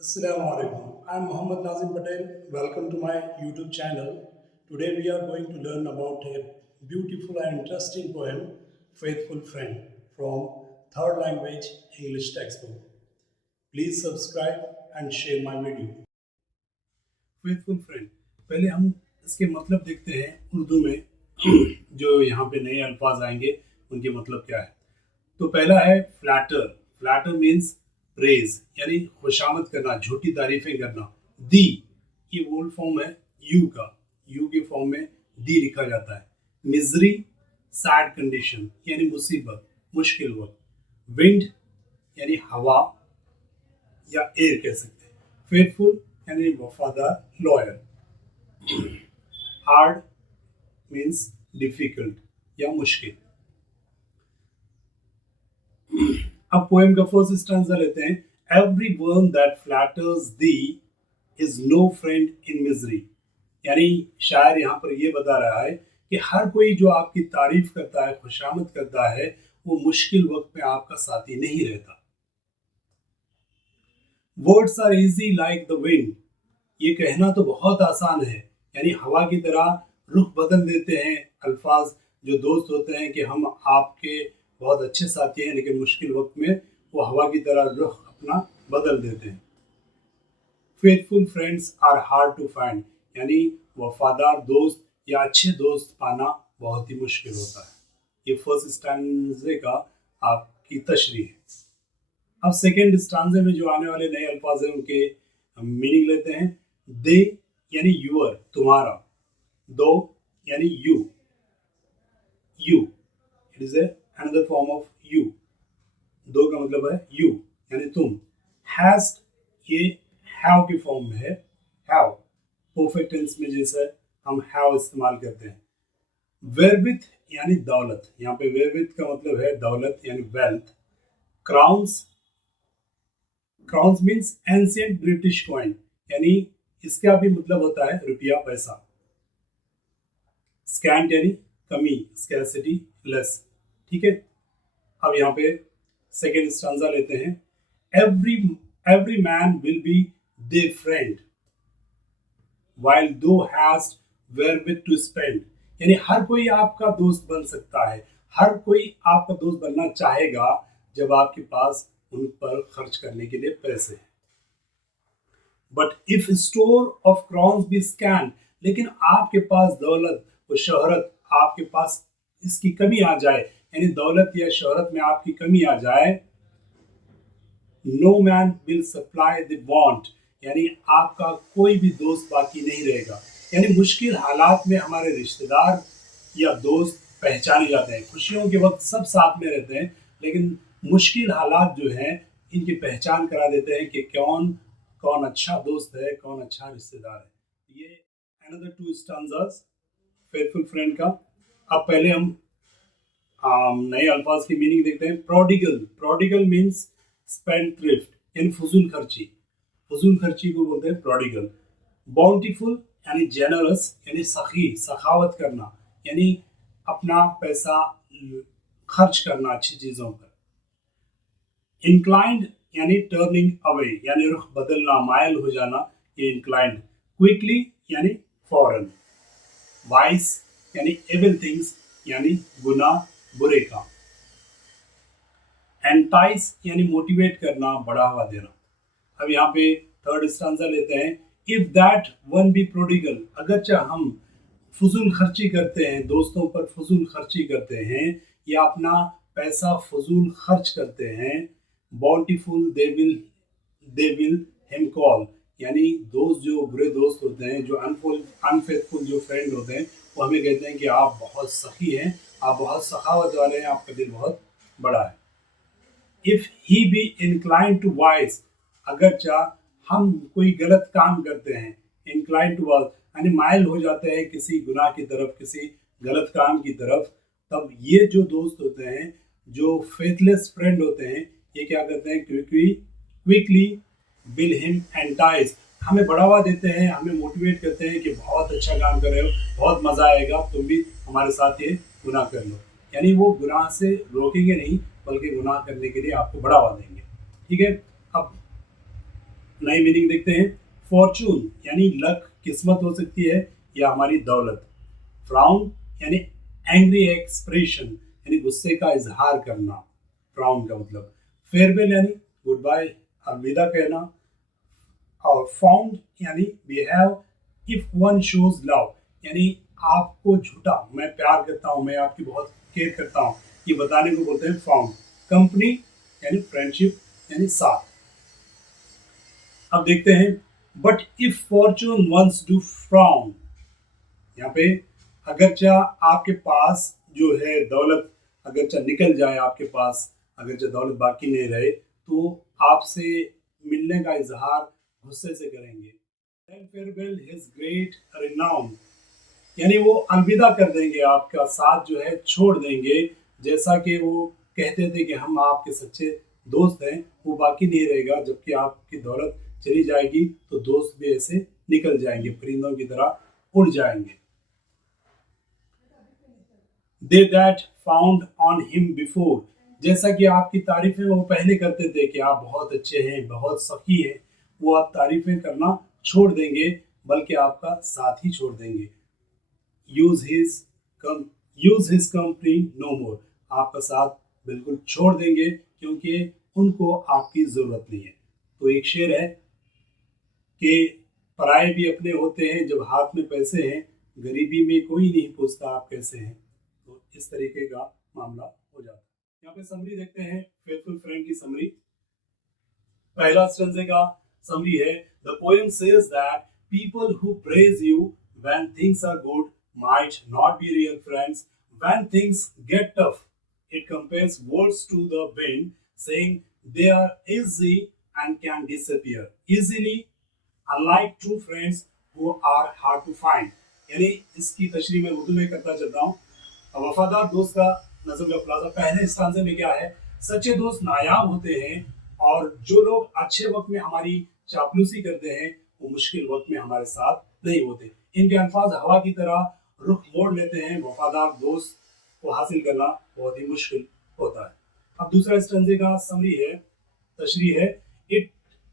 Assalamu alaikum. I'm Muhammad Nazim Patel. Welcome to my YouTube channel. Today we are going to learn about a beautiful and interesting poem, Faithful Friend, from Third Language English textbook. Please subscribe and share my video. Faithful Friend. पहले हम इसके मतलब देखते हैं उर्दू में जो यहाँ पे नए अल्फाज आएंगे उनके मतलब क्या है। तो पहला है फ्लैटर। फ्लैटर मीन्स प्रेज यानी खुशामद करना, झूठी तारीफें करना। दी ये ओल्ड फॉर्म है यू का, यू के फॉर्म में दी लिखा जाता है। मिजरी सैड कंडीशन यानी मुसीबत, मुश्किल वक्त। विंड यानी हवा या एयर कह सकते हैं। फेथफुल यानी वफादार, लॉयल। हार्ड मीन्स डिफिकल्ट या मुश्किल। अब पोएम का फर्स्ट स्टैंजा लेते हैं। Everyone that flatters thee is no friend in misery। यानी शायर यहाँ पर ये बता रहा है कि हर कोई जो आपकी तारीफ करता है, खुशामद करता है, वो मुश्किल वक्त में आपका साथी नहीं रहता। Words are easy like the wind। ये कहना तो बहुत आसान है, यानी हवा की तरह रुख बदल देते हैं अल्फाज। जो दोस्त होते हैं कि हम आपके बहुत अच्छे साथी हैं, लेकिन मुश्किल वक्त में वो हवा की तरह रुख अपना बदल देते हैं। Faithful friends are hard to find, यानी वफादार दोस्त या अच्छे दोस्त पाना बहुत ही मुश्किल होता है। ये फर्स्ट स्टैंजे का आपकी तशरीह है। अब सेकेंड स्टैंजे में जो आने वाले नए अल्फाज हैं उनके मीनिंग लेते हैं। दे यानी यूअर, तुम्हारा। दो यानी you, you it is another form of you. दो का मतलब है यू यानी तुम। हैस्ट ये हैव की फॉर्म में है, हैव परफेक्ट टेंस में जैसे हम हैव इस्तेमाल करते हैं। वेरविथ यानी दौलत, यहाँ पे वेरविथ का मतलब है दौलत यानी wealth. Crowns, crowns means ancient British coin, यानी इसका भी मतलब होता है रुपया, पैसा। स्कैंट यानी कमी, स्कैर्सिटी, लेस। ठीक है। अब यहाँ पे सेकेंड स्टैंजा लेते हैं। Every man will be there friend while दो हैस्ट वेयरविथ टू स्पेंड, यानी हर कोई आपका दोस्त बन सकता है, हर कोई आपका दोस्त बनना चाहेगा जब आपके पास उन पर खर्च करने के लिए पैसे हैं। But if store of crowns be scant, लेकिन आपके पास दौलत व शोहरत, आपके पास इसकी कमी आ जाए, यानी दौलत या शोहरत में आपकी कमी आ जाए। No man will supply the want, यानी आपका कोई भी दोस्त बाकी नहीं रहेगा। यानी मुश्किल हालात में हमारे रिश्तेदार या दोस्त पहचाने जाते हैं। खुशियों के वक्त सब साथ में रहते हैं, लेकिन मुश्किल हालात जो हैं इनकी पहचान करा देते हैं कि कौन कौन अच्छा दोस्त है, कौन अच्छा रिश्तेदार है। ये another two stanzas faithful friend का। अब पहले हम नए अल्फाज की मीनिंग देखते हैं। Prodigal, prodigal means spend thrift यानी फजूल खर्ची, फजूल खर्ची को बोलते हैं प्रोडिगल। बाउंटीफुल यानी जेनरस यानी सखी, सखावत करना, यानी अपना पैसा खर्च करना अच्छी चीज़ों पर। इंक्लाइंड यानी टर्निंग अवे यानी रुख बदलना, मायल हो जाना, ये इंक्लाइंड। क्विकली यानी फौरन। वाइस यानी एविल थिंग्स यानी गुनाह, बुरे काम। एंटाइस यानी मोटिवेट करना, बढ़ावा देना। अब यहाँ पे थर्ड स्टैंजा लेते हैं। If that one be prodigal, अगरचे हम फजूल खर्ची करते हैं, दोस्तों पर फजूल खर्ची करते हैं या अपना पैसा फजूल खर्च करते हैं। Bountiful they will him call, यानी दोस्त जो बुरे दोस्त होते हैं, जो अनफेथफुल जो फ्रेंड होते हैं, वो हमें कहते हैं कि आप बहुत सखी हैं, आप बहुत सखावत वाले हैं, आपका दिल बहुत बड़ा है। If he be incline to vice, अगर चाह हम कोई गलत काम करते हैं, इंक्लाइन टू वाइस यानी माइल हो जाते हैं किसी गुनाह की तरफ, किसी गलत काम की तरफ, तब ये जो दोस्त होते हैं, जो फेथलेस फ्रेंड होते हैं, ये क्या करते हैं, क्विकली विल हिम एंटाइज, हमें बढ़ावा देते हैं, हमें मोटिवेट करते हैं कि बहुत अच्छा काम कर रहे हो, बहुत मज़ा आएगा, तुम भी हमारे साथ ये गुनाह कर लो। यानी वो गुनाह से रोकेंगे नहीं, बल्कि गुनाह करने के लिए आपको बढ़ावा देंगे। ठीक है। अब नई मीनिंग देखते हैं। फॉर्चून यानी लक, किस्मत हो सकती है, या हमारी दौलत। फ्राउन यानी एंग्री एक्सप्रेशन यानी गुस्से का इजहार करना, फ्राउन का मतलब। फेयरवेल यानी गुड बाय, अलविदा कहना। और फाउंड यानी behave if one shows love, यानी आपको झूठा, मैं प्यार करता हूँ, मैं आपकी बहुत केयर करता हूँ, ये बताने को बोलते हैं फाउंड। कंपनी यानी फ्रेंडशिप यानी साथ। अब देखते हैं, but if fortune once do frown, यहाँ पे अगरचा आपके पास जो है दौलत, अगरचा निकल जाए आपके पास, अगरचा दौलत बाकी नहीं रहे, तो आपसे मिलने का इजहार गुस्से से करेंगे। फेयरवेल हिज ग्रेट रिनाउन, यानी वो अलविदा कर देंगे, आपका साथ जो है छोड़ देंगे। जैसा कि वो कहते थे कि हम आपके सच्चे दोस्त हैं, वो बाकी नहीं रहेगा। जबकि आपकी दौलत चली जाएगी तो दोस्त भी ऐसे निकल जाएंगे, परिंदों की तरह उड़ जाएंगे। They that fawned on him before, जैसा कि आपकी तारीफें वो पहले करते थे कि आप बहुत अच्छे हैं, बहुत सखी हैं, वो आप तारीफें करना छोड़ देंगे, बल्कि आपका साथ ही छोड़ देंगे। यूज हिज कम यूज हिज कंपनी नो मोर, आपका साथ बिल्कुल छोड़ देंगे, क्योंकि उनको आपकी जरूरत नहीं है। तो एक शेर है कि पराए भी अपने होते हैं जब हाथ में पैसे हैं, गरीबी में कोई नहीं पूछता आप कैसे हैं। तो इस तरीके का मामला हो जाता है। यहाँ पे समरी देखते हैं, फेथफुल फ्रेंड की समरी। पहला स्टेंजे का समरी है, the poem says that people who praise you when things are good might not be real friends when things get tough. It compares words to the wind, saying they are easy and can disappear easily, unlike true friends who are hard to find. यानी इसकी तशरीह मैं उर्दू में करता चलता हूँ। वफादार दोस्त का नज़म का खुलासा पहले स्टांजे में क्या है, सच्चे दोस्त नायाब होते हैं, और जो लोग अच्छे वक्त में हमारी चापलूसी करते हैं वो मुश्किल वक्त में हमारे साथ नहीं होते। इनके अल्फाज हवा की तरह रुख मोड़ लेते हैं। वफादार दोस्त को हासिल करना बहुत ही मुश्किल होता है। अब दूसरा स्टैंजे का समरी है, तशरीह है, it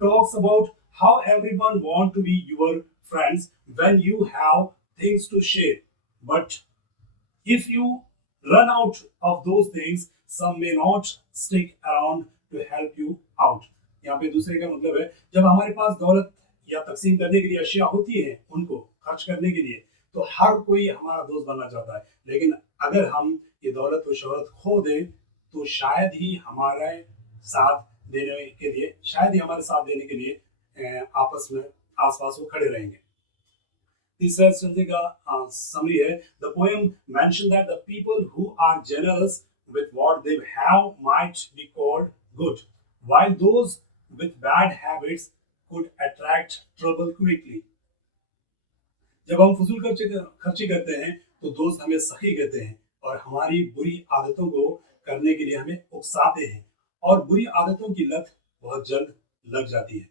talks about how everyone want to be your friends when you have things to share, but if you run out of those things some may not stick around to help you out. यहाँ पे दूसरे का मतलब है, जब हमारे पास दौलत या तकसीम करने के लिए अशिया होती है, उनको खर्च करने के लिए, तो हर कोई हमारा दोस्त बनना चाहता है। लेकिन अगर हम ये दौलत और शोहरत खो दें, तो शायद ही हमारे साथ देने के लिए, आपस में आसपास वो खड़े रहेंगे। तीसरा स्टंजे का समरी है, the poem mention that the people who are generous with what they have might be called good, while those with bad habits could attract trouble quickly. जब हम फजूल खर्ची करते हैं तो दोस्त हमें सखी कहते हैं, और हमारी बुरी आदतों को करने के लिए हमें उकसाते हैं, और बुरी आदतों की लत बहुत जल्द लग जाती है।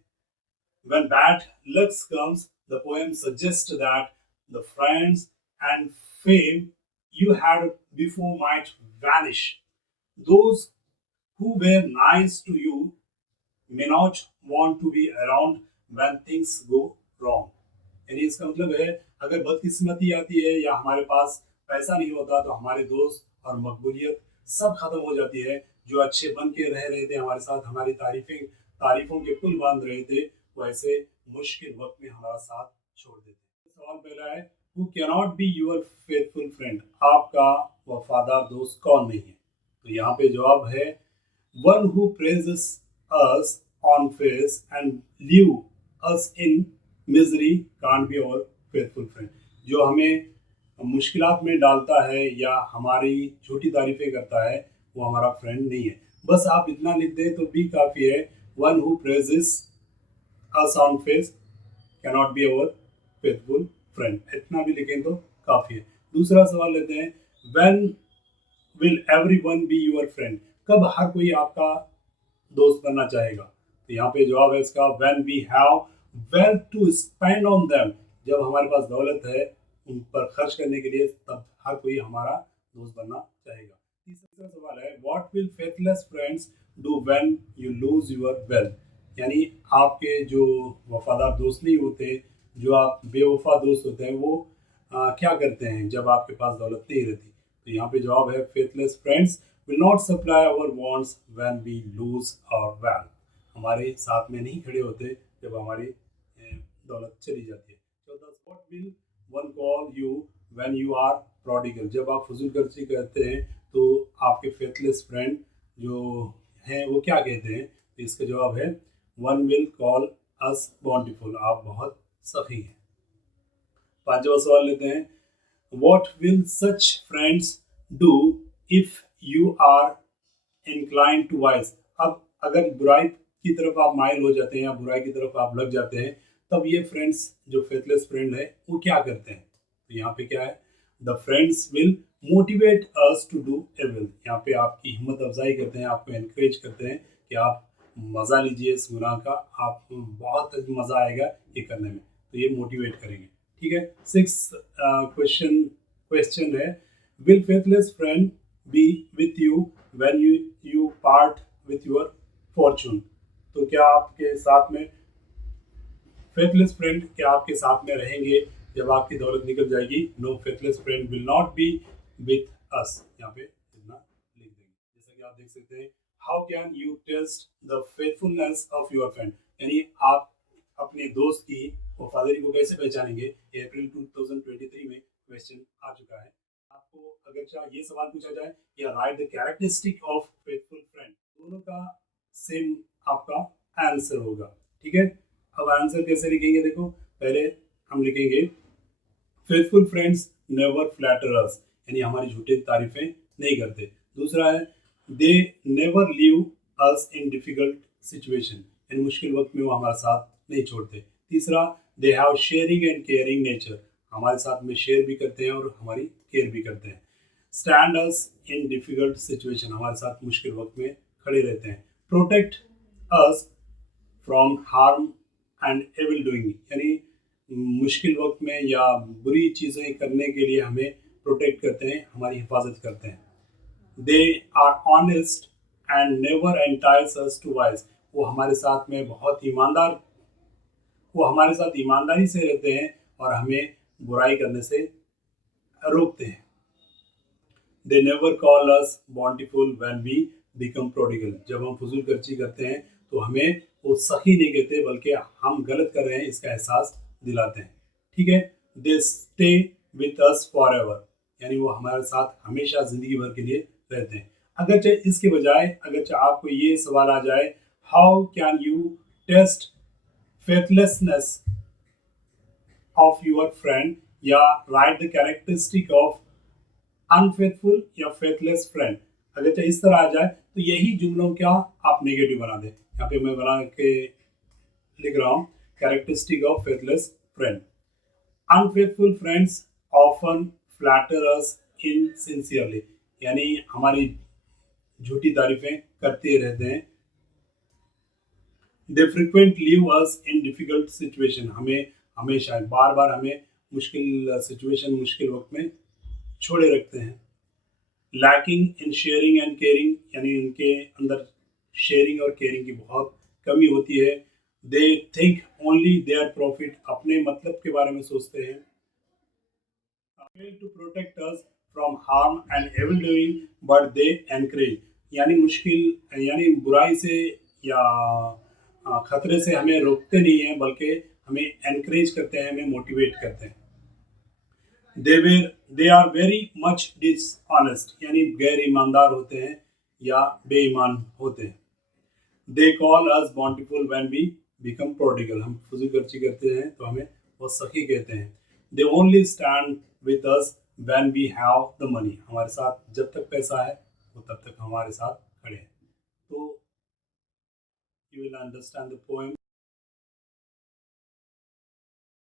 When bad luck comes, the poem suggests that the friends and fame you had before might vanish. Those who were nice to you may not want to be around when things go wrong. यानी इसका मतलब है, अगर बदकिस्मती आती है या हमारे पास पैसा नहीं होता, तो हमारे दोस्त और मकबूलियत सब खत्म हो जाती है। जो अच्छे बन के रह रहे थे हमारे साथ, हमारी तारीफों के पुल बांध रहे थे, वो ऐसे मुश्किल वक्त में हमारा साथ छोड़ देते। सवाल पहला है, who cannot be your faithful friend, आपका वफादार दोस्त कौन नहीं है? तो यहाँ पे जवाब है, one who praises us on face and leave us in misery can't be our faithful friend. जो हमें मुश्किलात में डालता है या हमारी झूठी तारीफें करता है, वो हमारा फ्रेंड नहीं है। बस आप इतना लिख दें तो भी काफ़ी है, one who praises us on face cannot be our faithful friend, इतना भी लिखें तो काफ़ी है। दूसरा सवाल लेते हैं, when will everyone be your friend, कब हर कोई आपका दोस्त बनना चाहेगा? तो यहाँ पे जवाब है इसका, when we have wealth to spend on them, जब हमारे पास दौलत है उन पर खर्च करने के लिए, तब हर कोई हमारा दोस्त बनना चाहेगा। तीसरा सवाल है, what will faithless friends do when you lose your wealth, यानी आपके जो वफादार दोस्त नहीं होते, जो आप बेवफा दोस्त होते हैं, वो क्या करते हैं जब आपके पास दौलत नहीं रहती। तो यहाँ पे जवाब है faithless friends will not supply our wants when we lose our wealth. हमारे साथ में नहीं खड़े होते जब हमारी दौलत चली जाती है। तो what will one call you when you are prodigal. जब आप फजूल खर्ची करते हैं तो आपके फेथलेस फ्रेंड जो हैं वो क्या कहते हैं। तो इसका जवाब है one will call us bountiful. आप बहुत सखी हैं। पांचवा सवाल लेते हैं, what will such friends do if you are incline to vice. अब अगर बुराई की तरफ आप माइल हो जाते हैं या बुराई की तरफ आप लग जाते हैं, तब ये फ्रेंड्स जो फेथलेस फ्रेंड है वो क्या करते हैं। तो यहाँ पे क्या है, the friends will motivate us to do evil. यहाँ पे आपकी हिम्मत अफजाई करते हैं, आपको एनकरेज करते हैं कि आप मज़ा लीजिए इस गुनाह का, आपको बहुत मज़ा आएगा ये करने में। तो ये मोटिवेट करेंगे। ठीक है। सिक्स क्वेश्चन है, will faithless friend B with you when you part with your Fortune. तो क्या आपके साथ में फेथलेस फ्रेंड क्या आपके साथ में रहेंगे जब आपकी दौलत निकल जाएगी। No, faithless friend will not be with us. यहाँ पे इतना लिख देंगे। जैसा कि आप देख सकते हैं, how can you test the faithfulness of your friend. यानी आप अपने दोस्त की वफादारी को कैसे पहचानेंगे। अप्रैल 2023 में क्वेश्चन आ चुका है। आपको अगर ये सवाल पूछा जाए या write the characteristic of faithful friend, दोनों का सेम आपका आंसर होगा। ठीक है। अब आंसर कैसे लिखेंगे, देखो पहले हम लिखेंगे फेथफुल फ्रेंड्स नेवर फ्लैटर अस, यानी हमारी झूठी तारीफें नहीं करते। दूसरा है they never leave us in difficult situation, यानी मुश्किल वक्त में वो हमारा साथ नहीं छोड़ते। तीसरा, they have sharing and caring nature, हमारे साथ में शेयर भी करते हैं और हमारी केयर भी करते हैं। Stand us in difficult situation, हमारे साथ मुश्किल वक्त में खड़े रहते हैं। Protect us from harm and evil doing, यानी मुश्किल वक्त में या बुरी चीज़ें करने के लिए हमें प्रोटेक्ट करते हैं, हमारी हिफाजत करते हैं। They are honest and never entice us to vice, वो हमारे साथ में बहुत ईमानदार, वो हमारे साथ ईमानदारी से रहते हैं और हमें बुराई करने से रोकते हैं। They never call us bountiful when we become prodigal, जब हम फजूल खर्ची करते हैं तो हमें वो सही नहीं कहते बल्कि हम गलत कर रहे हैं इसका एहसास दिलाते हैं। ठीक है। They stay with us for ever, यानी वो हमारे साथ हमेशा ज़िंदगी भर के लिए रहते हैं। अगरचे इसके बजाय अगरचे आपको ये सवाल आ जाए, how can you test faithlessness of your friend, या write the characteristic of unfaithful या फेथलेस फ्रेंड, अगर इस तरह आ जाए तो यही जुमलों का आप नेगेटिव बना दें। यहाँ पे मैं बना के लिख रहा हूँ, characteristic of faithless friend. Unfaithful friends often flatter us insincerely, यानी हमारी झूठी तारीफें करते रहते हैं। They frequent leave us in difficult situation, हमें हमेशा बार बार हमें मुश्किल सिचुएशन, मुश्किल वक्त में छोड़े रखते हैं। Lacking in sharing and caring, यानी उनके अंदर शेयरिंग और केयरिंग की बहुत कमी होती है। They think only their profit, अपने मतलब के बारे में सोचते हैं। Fail to protect us from harm and evil doing but they encourage, यानी मुश्किल यानी बुराई से या खतरे से हमें रोकते नहीं हैं बल्कि हमें एनकरेज करते हैं, हमें मोटिवेट करते हैं। They are very much dishonest, यानी गैर ईमानदार होते हैं या बेईमान होते हैं। They call us bountiful when we become prodigal, हम फजूल खर्ची करते हैं तो हमें वो सखी कहते हैं। They only stand with us when we have the money, हमारे साथ जब तक पैसा है वो तब तक हमारे साथ खड़े हैं। तो you will understand the poem.